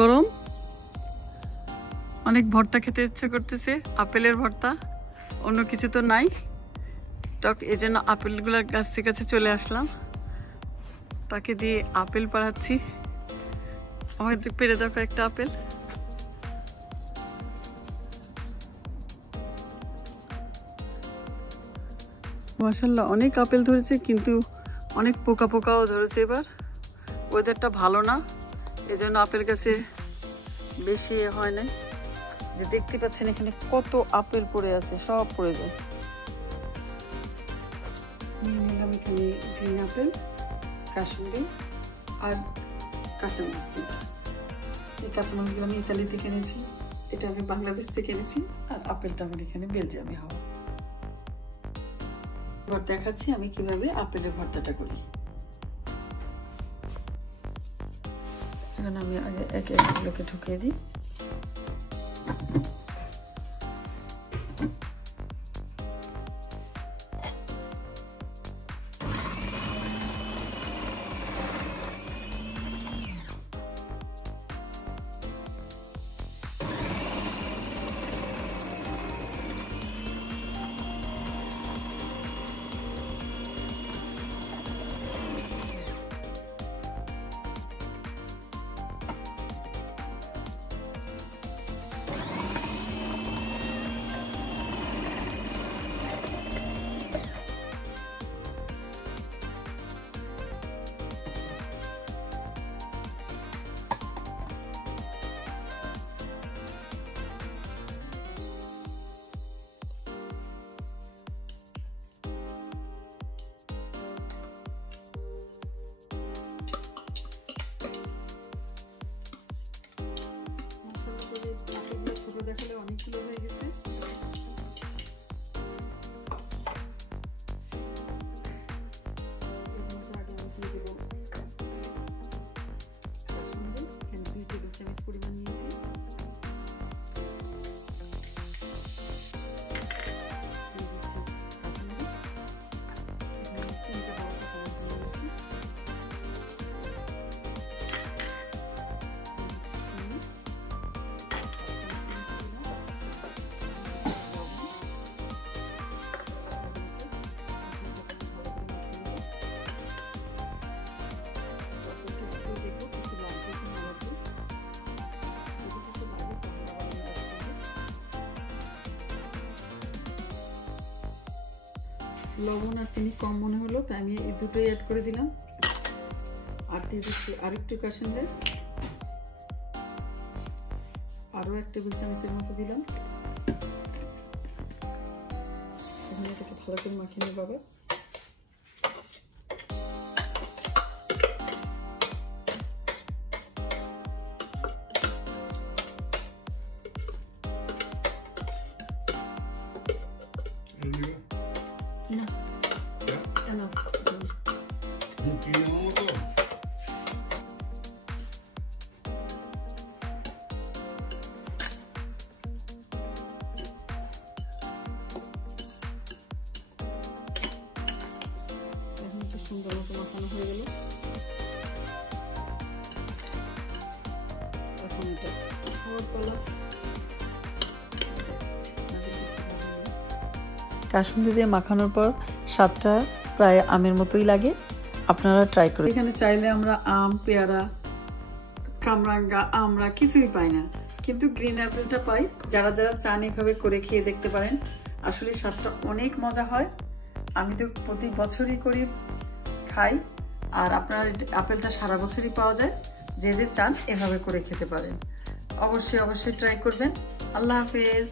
গরম অনেক ভর্তা খেতে ইচ্ছে করতেছে, আপেলের ভর্তা, অন্য কিছু তো নাই। টক এই জন্য আপেলগুলোর গাছের কাছে চলে আসলাম, তাকে দিয়ে আপেল পাড়াচ্ছি। আমাকে পেরে দাও একটা আপেল। মাশাআল্লাহ অনেক আপেল ধরেছে, কিন্তু অনেক পোকা পোকাও ধরেছে। এবার ওয়েদারটা ভালো না, এই জন্য আপেল গাছে বেশি হয় নাই। যে দেখতে পাচ্ছেন এখানে কত আপেল পড়ে আছে, সব পড়ে যায়। নিলাম এখানে গ্রিন আপেল, কাসুন্দি আর কাঁচামরিচ তিনটা। এই কাঁচামরিচগুলো আমি ইতালি থেকে এনেছি, এটা আমি বাংলাদেশ থেকে এনেছি, আর আপেলটা আমার এখানে বেলজিয়ামে হওয়া। এবার দেখাচ্ছি আমি কিভাবে আপেলের ভর্তাটা করি। এখন আমি আগে একে এগুলোকে ঢুকিয়ে দিই। দেখালে অনেকগুলো হয়ে গেছে। পরিমাণ নিয়েছি, লবণ আর চিনি কম মনে হলো, তাই আমি এই দুটোই অ্যাড করে দিলাম। আর দিয়ে দিচ্ছি আরেকটু কাসুন্দি, আরো 1 টেবিল চামচের মতো দিলাম। এখানে এটাকে ভালো করে মাখিয়ে নেব। বাবা না enough. সুন্দর মতো মাখানো হয়ে গেল। এখন এটা কাসুন্দি দিয়ে মাখানোর পর স্বাদটা প্রায় আমের মতোই লাগে, আপনারা ট্রাই করুন। এখানে চাইলে আমরা আম, পেয়ারা, কামরাঙ্গা, আমরা কিছুই পাই না, কিন্তু গ্রিন অ্যাপেলটা পাই। যারা যারা চান এভাবে করে খেয়ে দেখতে পারেন, আসলে স্বাদটা অনেক মজা হয়। আমি তো প্রতি বছরই করি, খাই। আর আপনার আপেলটা সারা বছরই পাওয়া যায়, যে যে চান এভাবে করে খেতে পারেন। অবশ্যই অবশ্যই ট্রাই করবেন। আল্লাহ হাফেজ।